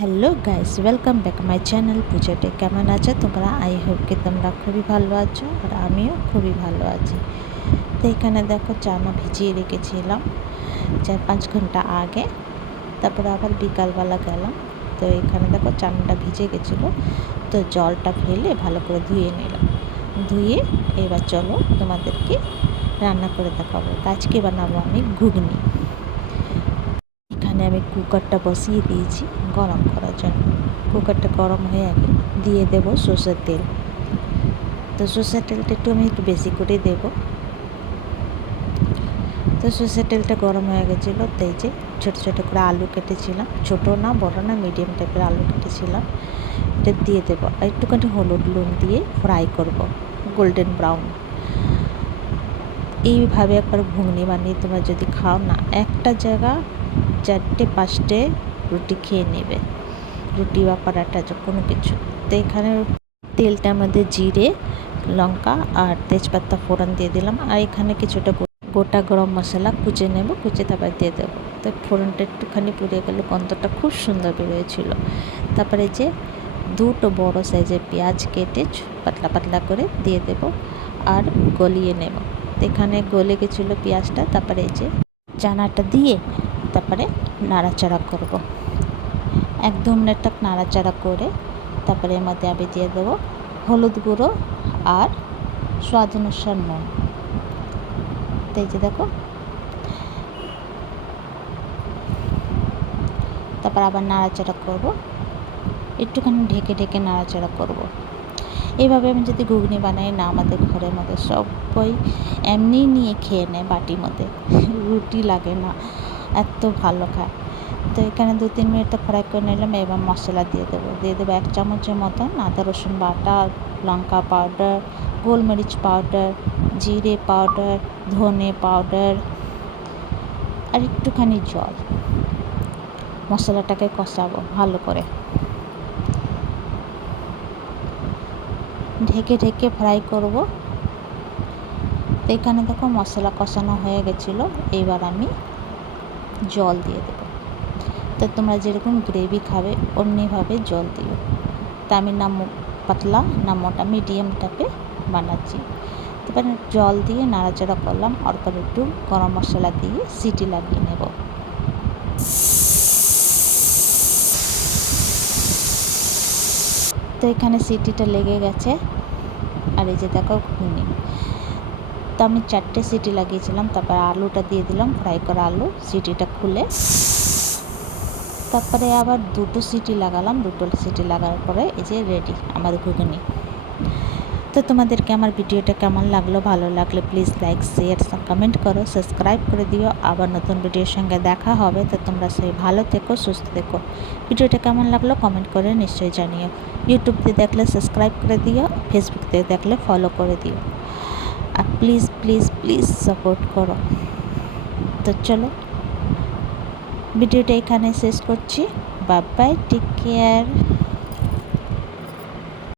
Hello guys, welcome back my channel পুজোটে। কেমন আছো তোমরা? আই হোপ কি তোমরা খুবই ভালো আছো, আর আমিও খুবই ভালো আছি। তো এখানে দেখো চানা ভিজিয়ে রেখেছিলাম 4-5 ঘন্টা আগে, তারপরে আবার বিকালবেলা গেলাম। তো এখানে দেখো চানাটা ভিজে গেছিলো, তো জলটা ফেলে ভালো করে ধুয়ে নিলাম। ধুয়ে এবার চলো তোমাদেরকে রান্না করে দেখাবো। আজকে বানাবো আমি ঘুগনি। এখানে আমি কুকারটা বসিয়ে দিয়েছি গরম করার জন্য। কুকারটা গরম হয়ে গেলে দিয়ে দেবো সর্ষের তেল। তো সর্ষের তেলটা আমি একটু বেশি করে দেব। তো সর্ষের তেলটা গরম হয়ে গেছিলো, তাই যে ছোটো ছোটো করে আলু কেটেছিলাম, ছোটো না বড়ো না মিডিয়াম টাইপের আলু কেটেছিলাম, এটা দিয়ে দেবো। আর একটুখানি হলুদ লুন দিয়ে ফ্রাই করব গোল্ডেন ব্রাউন। এইভাবে একবার ঘুগনি বানিয়ে তোমরা যদি খাও না, একটা জায়গা 4-5টে রুটি খেয়ে নেবে, রুটি বা পরাঠা যে কোনো কিছু। তো এখানে তেলটার মধ্যে জিরে, লঙ্কা আর তেজপাতা ফোড়ন দিয়ে দিলাম, আর এখানে কিছুটা গোটা গরম মশলা কুচে নেব, কুচে তারপর দিয়ে দেবো। তো ফোড়নটা একটুখানি পুড়ে গেলে গন্ধটা খুব সুন্দর বেরোয়েছিল। তারপরে যে 2টো বড়ো সাইজের পেঁয়াজ কেটে পাতলা পাতলা করে দিয়ে দেব আর গলিয়ে নেব। তো এখানে গলে গেছিলো পেঁয়াজটা, তারপরে এই যে চানাটা দিয়ে তারপরে নাড়াচাড়া করব। 1-2 মিনিট তক নাড়াচাড়া করে তারপরে এর মধ্যে আমি দিয়ে দেবো হলুদ গুঁড়ো আর স্বাদ অনুসার নুন। তো এই যে দেখো, তারপর আবার নাড়াচাড়া করব, একটুখানি ঢেকে ঢেকে নাড়াচাড়া করব। এইভাবে আমি যদি ঘুগনি বানাই না, আমাদের ঘরের মধ্যে সবাই এমনি নিয়ে খেয়ে নেয় বাটির মধ্যে, রুটি লাগে না, এত ভালো খায়। তো এখানে 2-3 মিনিট তো ফ্রাই করে নিলাম। এবার মশলা দিয়ে দেবো 1 চামচের মতন আদা রসুন বাটা, লঙ্কা পাউডার, গোলমরিচ পাউডার, জিরে পাউডার, ধনে পাউডার আর একটুখানি জল। মশলাটাকে কষাবো ভালো করে, ঢেকে ঢেকে ফ্রাই করব। তো এখানে দেখো মশলা কষানো হয়ে গেছিলো, এইবার আমি জল দিয়ে দেবো। তো তোমরা যেরকম গ্রেভি খাবে অমনিভাবে জল দিও। তা আমি না পাতলা না মোটা, মিডিয়াম টাইপে বানাচ্ছি। তারপরে জল দিয়ে নাড়াচাড়া করলাম, অল্প একটু গরম মশলা দিয়ে সিটি লাগিয়ে নেব। তো এখানে সিটিটা লেগে গেছে, আর এই যে দেখো ঘুগনি। তো আমি 4টে সিটি লাগিয়েছিলাম, তারপর আলুটা দিয়ে দিলাম, ফ্রাই করা আলু। সিটিটা খুলে তারপরে আবার 2টো সিটি লাগালাম। 2টো সিটি লাগার পরে এই যে রেডি আমার ঘুগনি। তো তোমাদেরকে আমার ভিডিওটা কেমন লাগলো? ভালো লাগলে প্লিজ লাইক শেয়ার কমেন্ট করো, সাবস্ক্রাইব করে দিও। আবার নতুন ভিডিওর সঙ্গে দেখা হবে। তো তোমরা সেই ভালো থেকো, সুস্থ থেকো। ভিডিওটা কেমন লাগলো কমেন্ট করে নিশ্চয়ই জানিও। ইউটিউব দিয়ে দেখলে সাবস্ক্রাইব করে দিও, ফেসবুক দিয়ে দেখলে ফলো করে দিও, আর প্লিজ প্লিজ প্লিজ সাপোর্ট করো। তো চলো ভিডিওটা এখানে শেষ করছি। Bye bye, take care.